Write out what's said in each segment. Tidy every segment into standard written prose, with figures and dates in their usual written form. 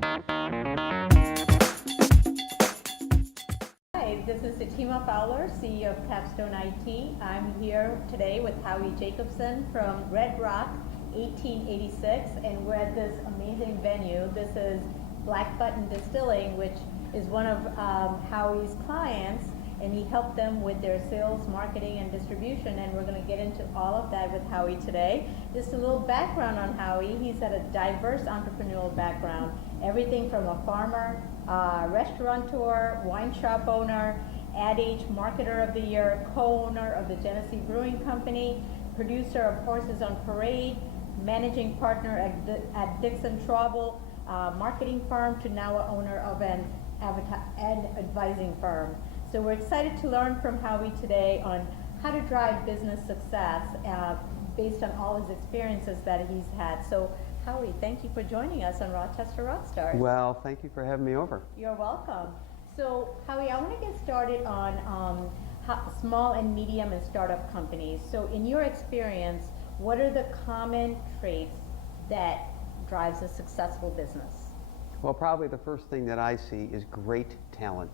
Hi, this is Fatima Fowler, CEO of Capstone IT. I'm here today with Howie Jacobson from Red Rock 1886, and we're at this amazing venue. This is Black Button Distilling, which is one of Howie's clients, and he helped them with their sales, marketing, and distribution, and we're going to get into all of that with Howie today. Just a little background on Howie. He's had a diverse entrepreneurial background, everything from a farmer, restaurateur, wine shop owner, Ad Age Marketer of the Year, co-owner of the Genesee Brewing Company, producer of Horses on Parade, managing partner at Dixon Travel, marketing firm, to now a owner of an advising firm. So we're excited to learn from Howie today on how to drive business success based on all his experiences that he's had. So Howie, thank you for joining us on Rochester Rockstars. Well, thank you for having me over. You're welcome. So Howie, I want to get started on small and medium and startup companies. So in your experience, what are the common traits that drives a successful business? Well, probably the first thing that I see is great talent.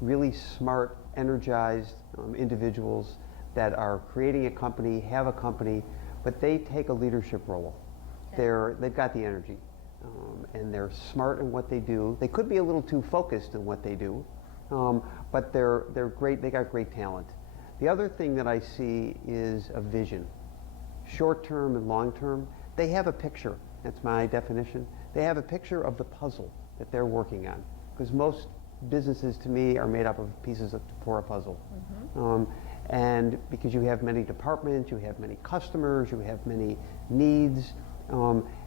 Really smart, energized individuals that are creating a company, have a company, but they take a leadership role. Okay. They've got the energy, and they're smart in what they do. They could be a little too focused in what they do, but they're great. They got great talent. The other thing that I see is a vision, short term and long term. They have a picture. That's my definition. They have a picture of the puzzle that they're working on, because most businesses to me are made up of pieces for a puzzle. Mm-hmm. And because you have many departments, you have many customers, you have many needs,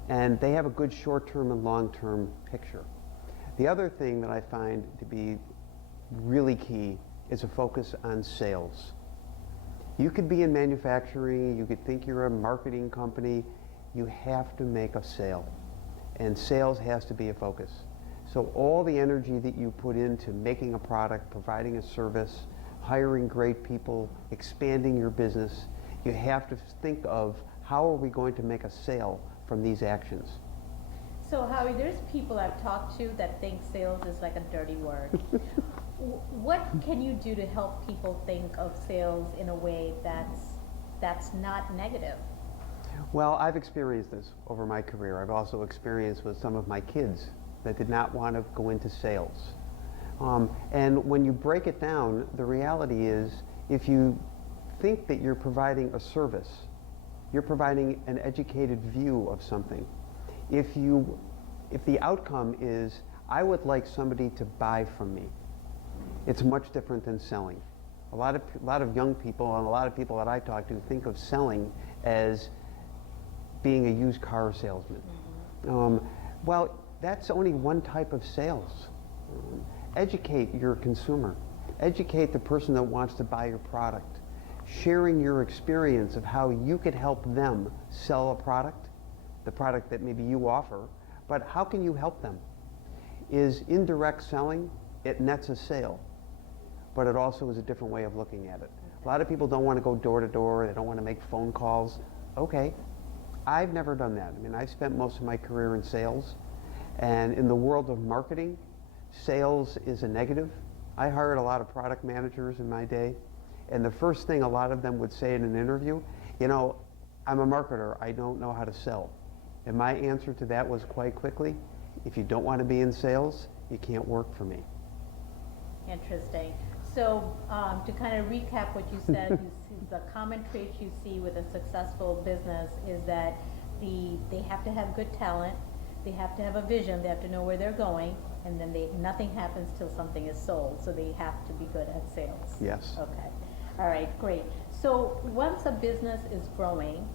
and they have a good short-term and long-term picture. The other thing that I find to be really key is a focus on sales. You could be in manufacturing, you could think you're a marketing company, you have to make a sale, and sales has to be a focus. So all the energy that you put into making a product, providing a service, hiring great people, expanding your business, you have to think of how are we going to make a sale from these actions. So Howie, there's people I've talked to that think sales is like a dirty word. What can you do to help people think of sales in a way that's not negative? Well, I've experienced this over my career. I've also experienced with some of my kids that did not want to go into sales. And when you break it down, the reality is if you think that you're providing a service, you're providing an educated view of something. If the outcome is, I would like somebody to buy from me, it's much different than selling. A lot of young people and a lot of people that I talk to think of selling as being a used car salesman. Mm-hmm. Well, that's only one type of sales. Educate your consumer. Educate the person that wants to buy your product. Sharing your experience of how you could help them sell a product, the product that maybe you offer, but how can you help them? Is indirect selling, it nets a sale, but it also is a different way of looking at it. A lot of people don't want to go door to door, they don't want to make phone calls. Okay, I've never done that. I mean, I spent most of my career in sales, and in the world of marketing, sales is a negative. I hired a lot of product managers in my day, and the first thing a lot of them would say in an interview, you know, I'm a marketer, I don't know how to sell. And my answer to that was quite quickly, if you don't want to be in sales, you can't work for me. Interesting. So to kind of recap what you said, the common traits you see with a successful business is that they have to have good talent, they have to have a vision, they have to know where they're going, and then nothing happens till something is sold, so they have to be good at sales. Yes. Okay. All right, great. So once a business is growing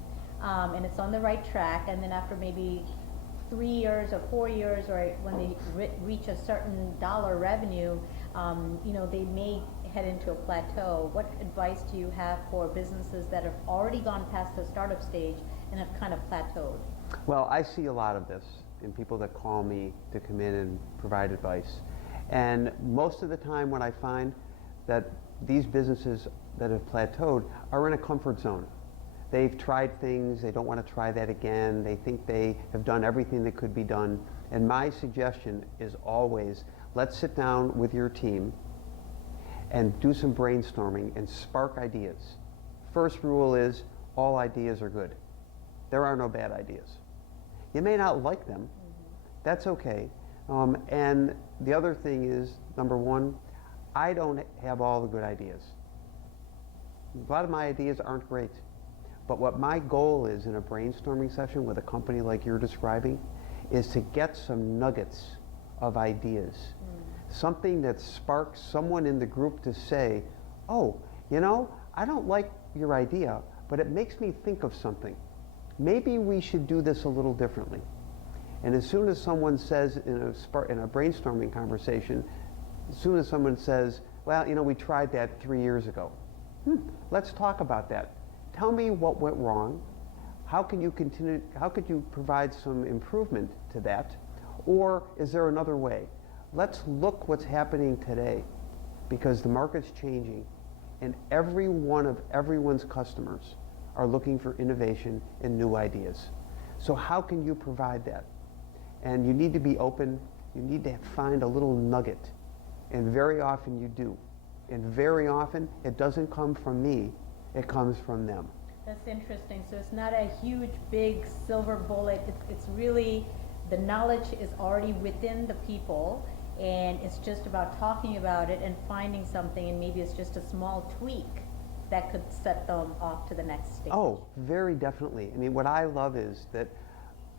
and it's on the right track, and then after maybe 3 years or 4 years, or when they reach a certain dollar revenue, they may head into a plateau. What advice do you have for businesses that have already gone past the startup stage and have kind of plateaued? Well, I see a lot of this in people that call me to come in and provide advice. And most of the time what I find that these businesses that have plateaued are in a comfort zone. They've tried things, they don't want to try that again, they think they have done everything that could be done, And my suggestion is always, let's sit down with your team and do some brainstorming and spark ideas. First rule is, all ideas are good. There are no bad ideas. You may not like them. That's okay. And the other thing is, number one, I don't have all the good ideas. A lot of my ideas aren't great. But what my goal is in a brainstorming session with a company like you're describing is to get some nuggets of ideas. Something that sparks someone in the group to say, oh, you know, I don't like your idea, but it makes me think of something. Maybe we should do this a little differently. And as soon as someone says in a brainstorming conversation, as soon as someone says, well, you know, we tried that 3 years ago. Let's talk about that. Tell me what went wrong. How could you provide some improvement to that? Or is there another way? Let's look what's happening today, because the market's changing and every one of everyone's customers are looking for innovation and new ideas. So how can you provide that? And you need to be open. You need to find a little nugget. And very often you do. And very often it doesn't come from me, it comes from them. That's interesting. So it's not a huge, big silver bullet. It's really, the knowledge is already within the people, and it's just about talking about it and finding something, and maybe it's just a small tweak that could set them off to the next stage. Oh, very definitely. I mean, what I love is that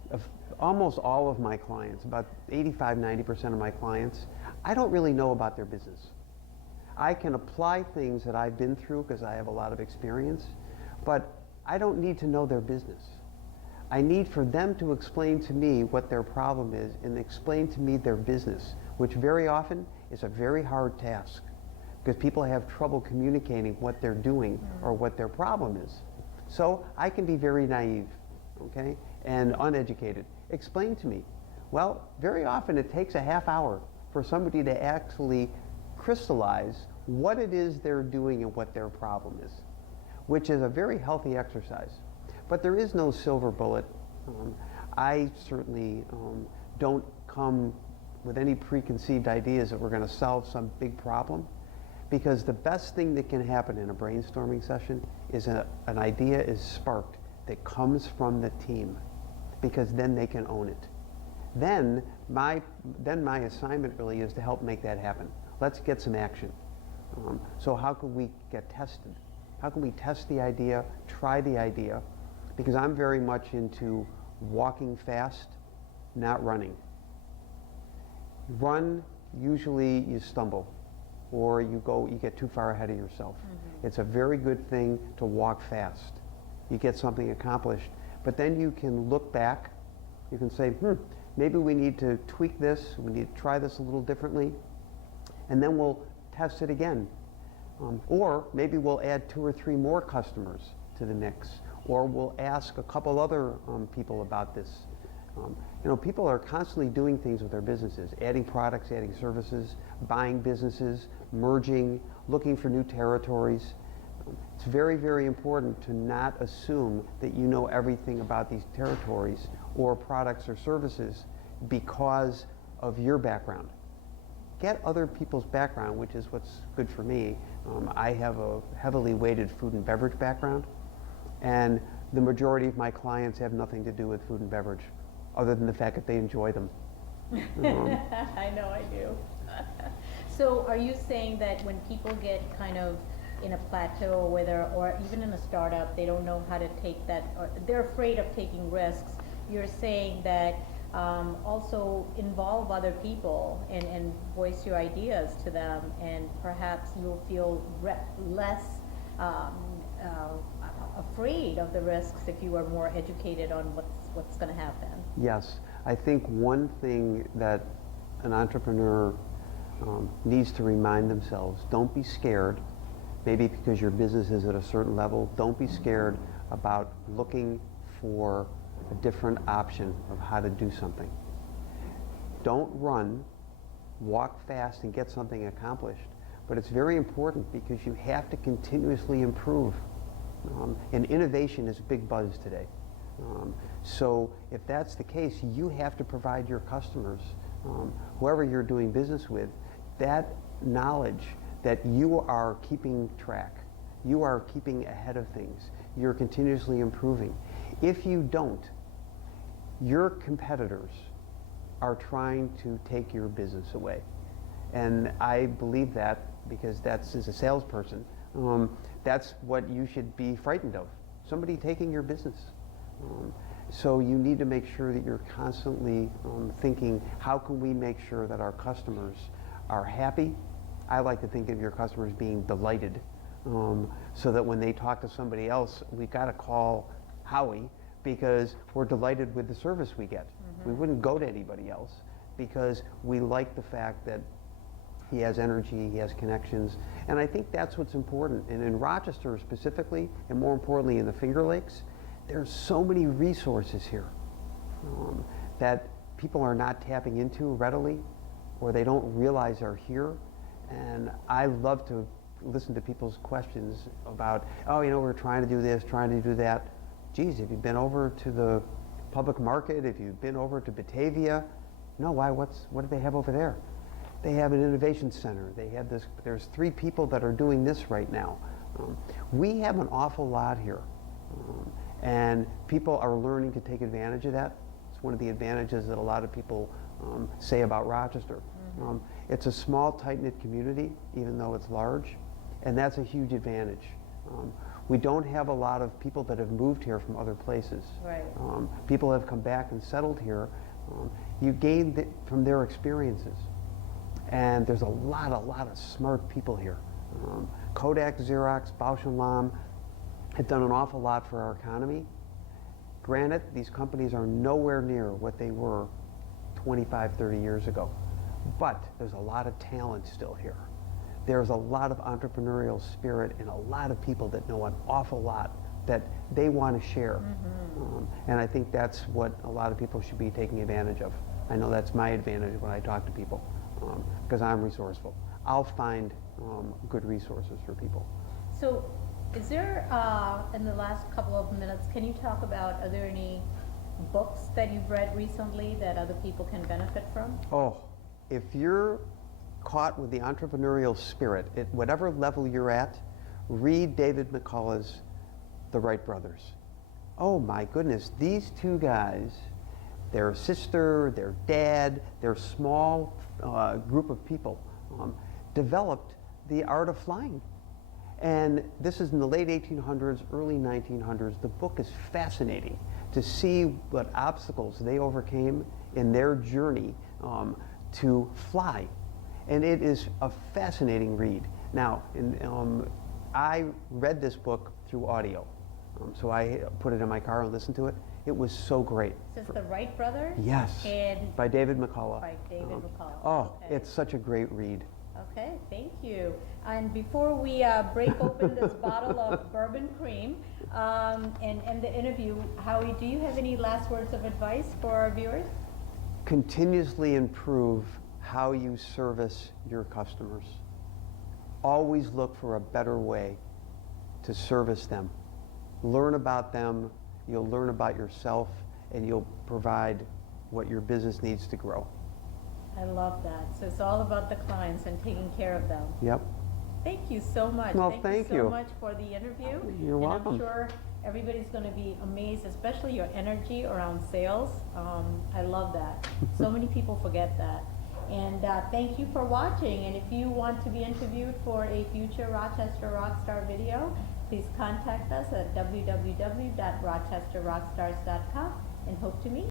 of almost all of my clients, about 85–90% of my clients, I don't really know about their business. I can apply things that I've been through because I have a lot of experience, but I don't need to know their business. I need for them to explain to me what their problem is and explain to me their business, which very often is a very hard task because people have trouble communicating what they're doing or what their problem is. So I can be very naive, okay, and uneducated. Explain to me. Well, very often it takes a half hour for somebody to actually crystallize what it is they're doing and what their problem is, which is a very healthy exercise. But there is no silver bullet. I certainly don't come with any preconceived ideas that we're going to solve some big problem, because the best thing that can happen in a brainstorming session is an idea is sparked that comes from the team, because then they can own it. Then my assignment really is to help make that happen. Let's get some action. So how can we get tested? How can we test the idea, try the idea? Because I'm very much into walking fast, not running. Run, usually you stumble, or you get too far ahead of yourself. It's a very good thing to walk fast. You get something accomplished, but then you can look back. You can say, maybe we need to tweak this, we need to try this a little differently, and then we'll test it again. Or maybe we'll add 2 or 3 more customers to the mix, or we'll ask a couple other people about this. You know, people are constantly doing things with their businesses, adding products, adding services, buying businesses, merging, looking for new territories. It's very, very important to not assume that you know everything about these territories or products or services because of your background. Get other people's background, which is what's good for me. I have a heavily weighted food and beverage background, and the majority of my clients have nothing to do with food and beverage, other than the fact that they enjoy them. I know I do. So are you saying that when people get kind of in a plateau, or even in a startup, they don't know how to take that, or they're afraid of taking risks, you're saying that also involve other people and voice your ideas to them, and perhaps you'll feel less afraid of the risks if you are more educated on what's going to happen. Yes, I think one thing that an entrepreneur needs to remind themselves, don't be scared, maybe because your business is at a certain level, don't be scared about looking for a different option of how to do something. Don't run, walk fast and get something accomplished, but it's very important because you have to continuously improve. And innovation is a big buzz today. So if that's the case, you have to provide your customers, whoever you're doing business with, that knowledge that you are keeping track, you are keeping ahead of things, you're continuously improving. If you don't, your competitors are trying to take your business away. And I believe that because that's, as a salesperson, that's what you should be frightened of, somebody taking your business. So you need to make sure that you're constantly thinking, how can we make sure that our customers are happy? I like to think of your customers being delighted, so that when they talk to somebody else, we got to call Howie because we're delighted with the service we get. We wouldn't go to anybody else because we like the fact that he has energy, he has connections, and I think that's what's important. And in Rochester specifically, and more importantly in the Finger Lakes, there's so many resources here that people are not tapping into readily, or they don't realize are here. And I love to listen to people's questions about, oh, you know, we're trying to do this, trying to do that. Geez, have you been over to the public market? Have you been over to Batavia? No, why? What do they have over there? They have an innovation center. They have this, there's 3 people that are doing this right now. We have an awful lot here. And people are learning to take advantage of that. It's one of the advantages that a lot of people say about Rochester. It's a small, tight-knit community, even though it's large, and that's a huge advantage. We don't have a lot of people that have moved here from other places. Right. People have come back and settled here. You gain from their experiences. And there's a lot of smart people here. Kodak, Xerox, Bausch & Lomb have done an awful lot for our economy. Granted, these companies are nowhere near what they were 25, 30 years ago. But there's a lot of talent still here. There's a lot of entrepreneurial spirit and a lot of people that know an awful lot that they want to share. And I think that's what a lot of people should be taking advantage of. I know that's my advantage when I talk to people, because I'm resourceful. I'll find good resources for people. So is there, in the last couple of minutes, can you talk about, are there any books that you've read recently that other people can benefit from? Oh, if you're caught with the entrepreneurial spirit, at whatever level you're at, read David McCullough's The Wright Brothers. Oh my goodness, these 2 guys, their sister, their dad, their small group of people developed the art of flying. And this is in the late 1800s, early 1900s. The book is fascinating to see what obstacles they overcame in their journey to fly. And it is a fascinating read. Now, I read this book through audio. So I put it in my car and listened to it. It was so great. Is this The Wright Brothers? Yes, And by David McCullough. by David McCullough. Oh, Okay. it's such a great read. Okay, thank you. And before we break open this bottle of bourbon cream and end the interview, Howie, do you have any last words of advice for our viewers? Continuously improve how you service your customers. Always look for a better way to service them. Learn about them, you'll learn about yourself, and you'll provide what your business needs to grow. I love that. So it's all about the clients and taking care of them. Yep. Thank you so much. Well, thank you you. so much for the interview. You're welcome. I'm sure everybody's going to be amazed, especially your energy around sales. I love that. So many people forget that. And thank you for watching. And if you want to be interviewed for a future Rochester Rockstar video, please contact us at www.rochesterrockstars.com and hope to meet you.